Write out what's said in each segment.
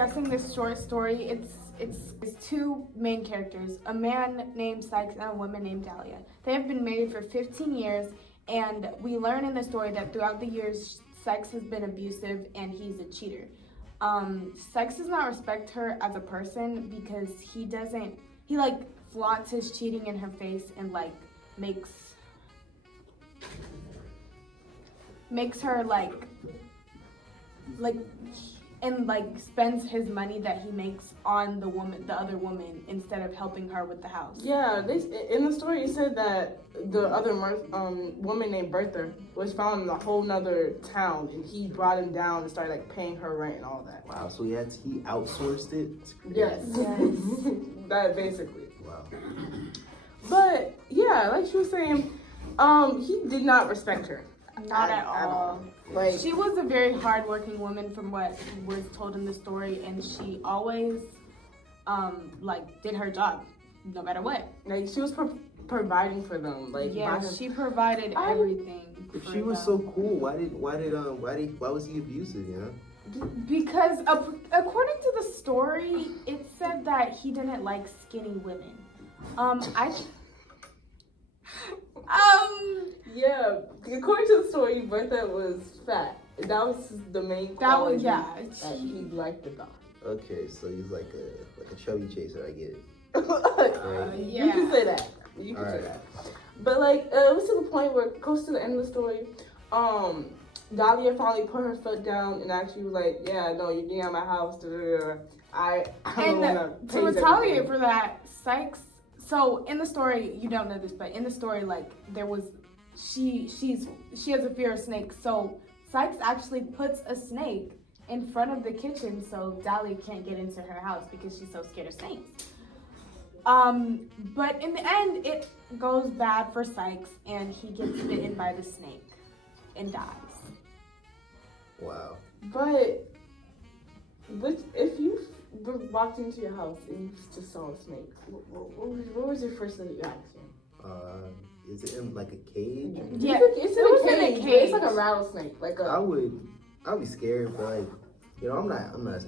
discussing this short story, it's two main characters, a man named Sykes and a woman named Dahlia. They have been married for 15 years, and we learn in the story that throughout the years, Sykes has been abusive and he's a cheater. Sykes does not respect her as a person because he like flaunts his cheating in her face and like makes her like and like spends his money that he makes on the other woman instead of helping her with the house. Yeah, in the story it said that the other woman named Bertha was found in a whole nother town, and he brought him down and started like paying her rent and all that. Wow, so he outsourced it? Yes. That basically. Wow. But yeah, like she was saying, he did not respect her. Not at all. Like, she was a very hardworking woman from what was told in the story, and she always like did her job no matter what. Like she was providing for them. Like she provided everything. If she was so cool, why was he abusive? You know? Because according to the story, it said that he didn't like skinny women. Yeah, according to the story, Bertha was fat. That was the main quality that he liked about. Okay, so he's like a chubby chaser, I get it. Right? Yeah. You can say that. You can say that. But like, it was to the point where, close to the end of the story, Dahlia finally put her foot down and actually was like, "Yeah, no, you're getting out of my house." I don't want to retaliate for that, Sykes. So in the story, you don't know this, but in the story, like there was, she has a fear of snakes. So Sykes actually puts a snake in front of the kitchen so Dahlia can't get into her house because she's so scared of snakes. But in the end, it goes bad for Sykes and he gets bitten by the snake and dies. Wow. But if you walked into your house and you just saw a snake, what was your first reaction? Is it in like a cage? Yeah, it's in a cage. It's like a rattlesnake. I would be scared, but like, you know, I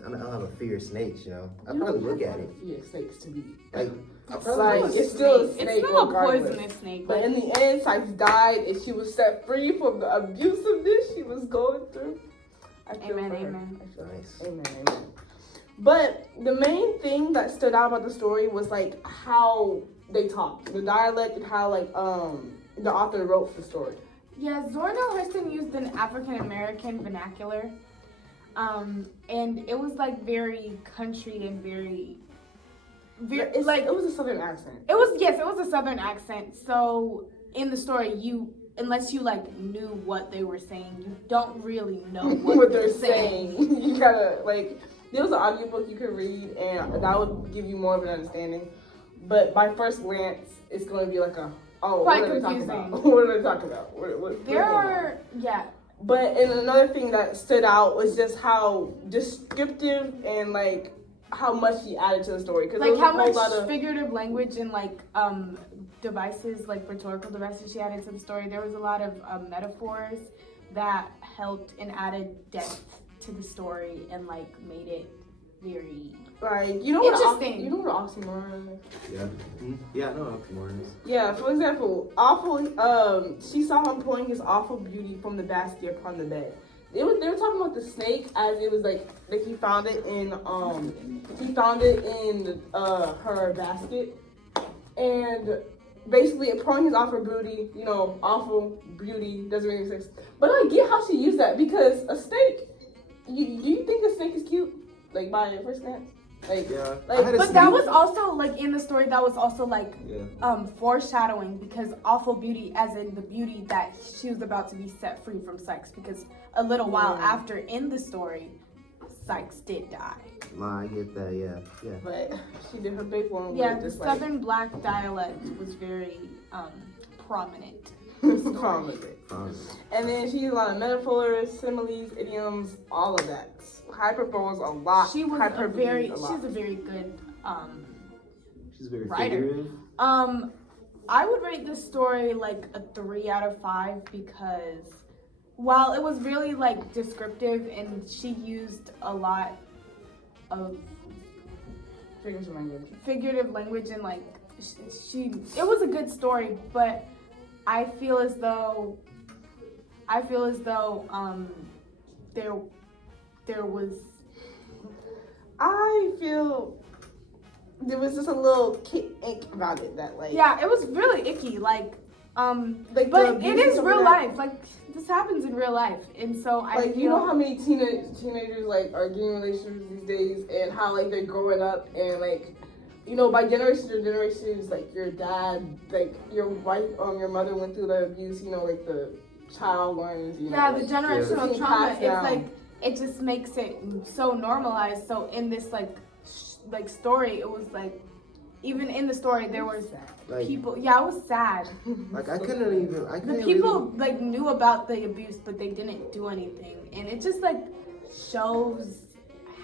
don't have a fear of snakes. You know, I probably look at it. Fear of snakes to me. Like, it's still a snake. It's not a poisonous snake. But in the end, Sykes died, and she was set free from the abusiveness she was going through. I feel for her. Amen. Nice. Amen. But the main thing that stood out about the story was like how they talked, the dialect, and how like the author wrote the story. Yeah, Zora Neale Hurston used an African American vernacular, and it was like very country and very like it was a southern accent. It was a southern accent. So in the story, unless you like knew what they were saying, you don't really know what they're saying. You gotta like. There was an audiobook you could read, and that would give you more of an understanding. But by first glance, it's going to be like quite what are confusing. they talking about? What are they talking about? But and another thing that stood out was just how descriptive and like how much he added to the story. Like how much figurative language and like devices, like rhetorical devices she added to the story. There was a lot of metaphors that helped and added depth to the story and like made it very interesting. You know what an oxymoron is? Yeah. Mm-hmm. Yeah, I know what oxymoron is. Yeah, for example, she saw him pulling his awful beauty from the basket upon the bed. They were talking about the snake as it was like he found it in her basket, and basically pouring his awful beauty, awful beauty doesn't really make sense. But I get how she used that because a snake. Do you think a snake is cute? Like by first glance? Like, yeah. But that was also like in the story. That was also like foreshadowing because awful beauty, as in the beauty that she was about to be set free from Sykes. Because a little while after in the story, Sykes did die. I get that. Yeah. But she did her big one. Yeah, the Southern Black dialect was very prominent. Prominent. And then she used a lot of metaphors, similes, idioms, all of that. Hyperboles a lot. She's a very good she's very writer. Figurative. I would rate this story like a 3 out of 5 because while it was really like descriptive and she used a lot of Figurative language. and like it was a good story, but I feel as though there was there was just a little ink about it that like it was really icky, like like but it is real life, like this happens in real life, and so I like feel, you know how many teenagers like are getting relationships these days, and how like they're growing up, and like you know by generation to generations, like your dad, like your wife, your mother went through the abuse, you know, like the child ones, you know, the like, generational trauma. It's down. like it just makes it so normalized. So in this like story, it was like even in the story there was Like, people. Yeah, it was sad. like I couldn't The people like knew about the abuse, but they didn't do anything, and it just like shows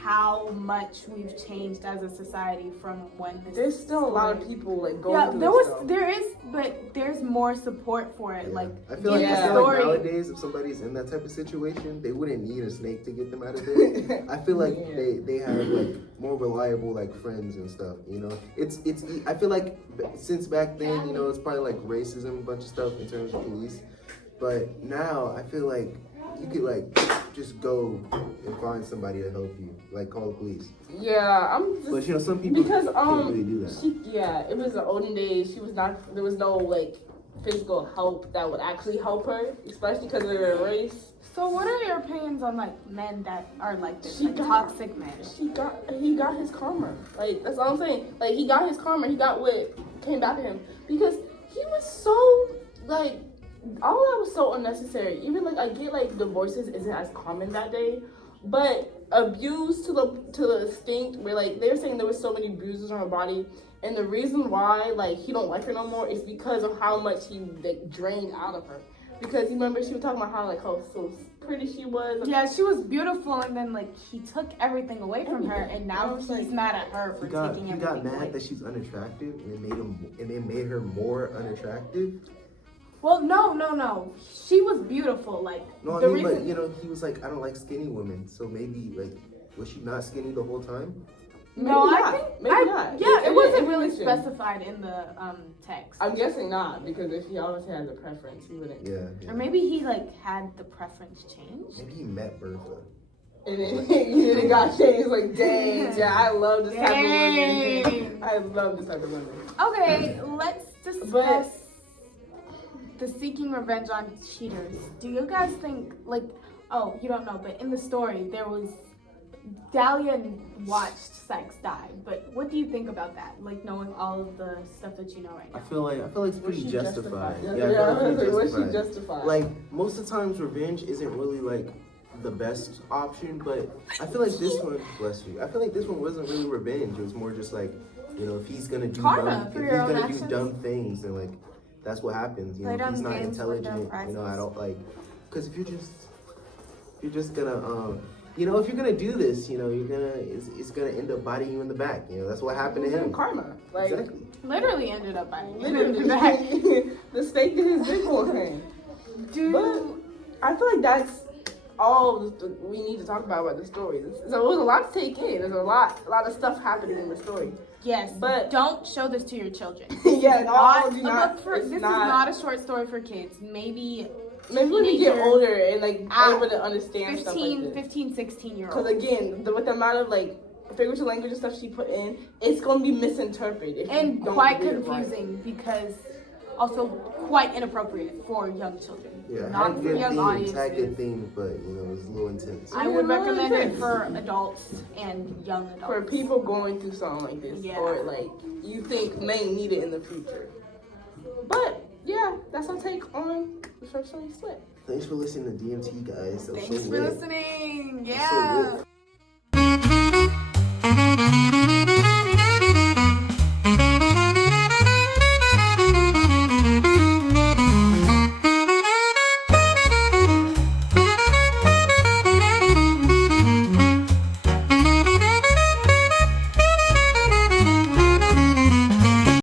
how much we've changed as a society from when this. There's still a lot of people like going through there is, but there's more support for it. Yeah. Like I feel like, in the I feel like story, nowadays, if somebody's in that type of situation, they wouldn't need a snake to get them out of there. I feel like they have like more reliable like friends and stuff. You know, I feel like since back then, you know, it's probably like racism, a bunch of stuff in terms of police. But now I feel like you could like just go and find somebody to help you, like call the police. Yeah, I'm just But you know, some people because can't really do that. it was the olden days. There was no like physical help that would actually help her, especially because of her race. So what are your opinions on like men that are like this, toxic men? He got his karma. Like that's all I'm saying. Like he got his karma. He got what came back to him because he was so like all that was so unnecessary. Even like I get like divorces isn't as common that day, but abuse to the extent where like they're saying there was so many bruises on her body, and the reason why like he don't like her no more is because of how much he like drained out of her. Because you remember she was talking about how so pretty she was. Yeah, she was beautiful, and then like he took everything away from her, and now he's mad at her for taking everything away. He got mad that she's unattractive, and it made her more unattractive. Well, no. She was beautiful. Like No, the I mean, reason. but you know, he was like, I don't like skinny women. So maybe like, was she not skinny the whole time? No, maybe I not. think Maybe not. Yeah, it wasn't didn't really mention. specified in the text. I'm guessing not, because if he obviously has a preference, he wouldn't. Yeah. Or maybe he like had the preference changed. Maybe he met Bertha. And then it got changed. Like, dang, yeah, I love this type of women. I love this type of women. Okay, let's discuss the seeking revenge on cheaters. Do you guys think you don't know, but in the story there was Dahlia watched Sykes die, but what do you think about that? Like knowing all of the stuff that you know right now. I feel like it's pretty justified. Yeah, I feel like was she justified? Like most of the times, revenge isn't really like the best option, but I feel like this one, bless you. I feel like this one wasn't really revenge. It was more just like, you know, if he's gonna do dumb things, then like that's what happens. You know, if he's not intelligent, you know, I don't like, because if you're just gonna you know, if you're gonna do this, you know, it's gonna end up biting you in the back. You know, that's what happened to him. Karma, like exactly. Literally ended up biting him literally in the back. the snake did his big old thing. But I feel like that's all we need to talk about the story. So it was a lot to take in. There's a lot of stuff happening in the story. Yes, but don't show this to your children. Yeah, This is not a short story for kids. Maybe when you get older and like able to understand 15, stuff like this. 15, 16-year-olds. Because again, with the amount of like figurative language and stuff she put in, it's going to be misinterpreted. And quite confusing because also quite inappropriate for young children. Yeah, not for young audiences. Had good themes, but you know, it was a little intense. I would recommend it for adults and young adults. For people going through something like this, or like you think may need it in the future. But yeah, that's our take on the short story split. Thanks for listening to DMT, guys. Thanks for listening. Yeah.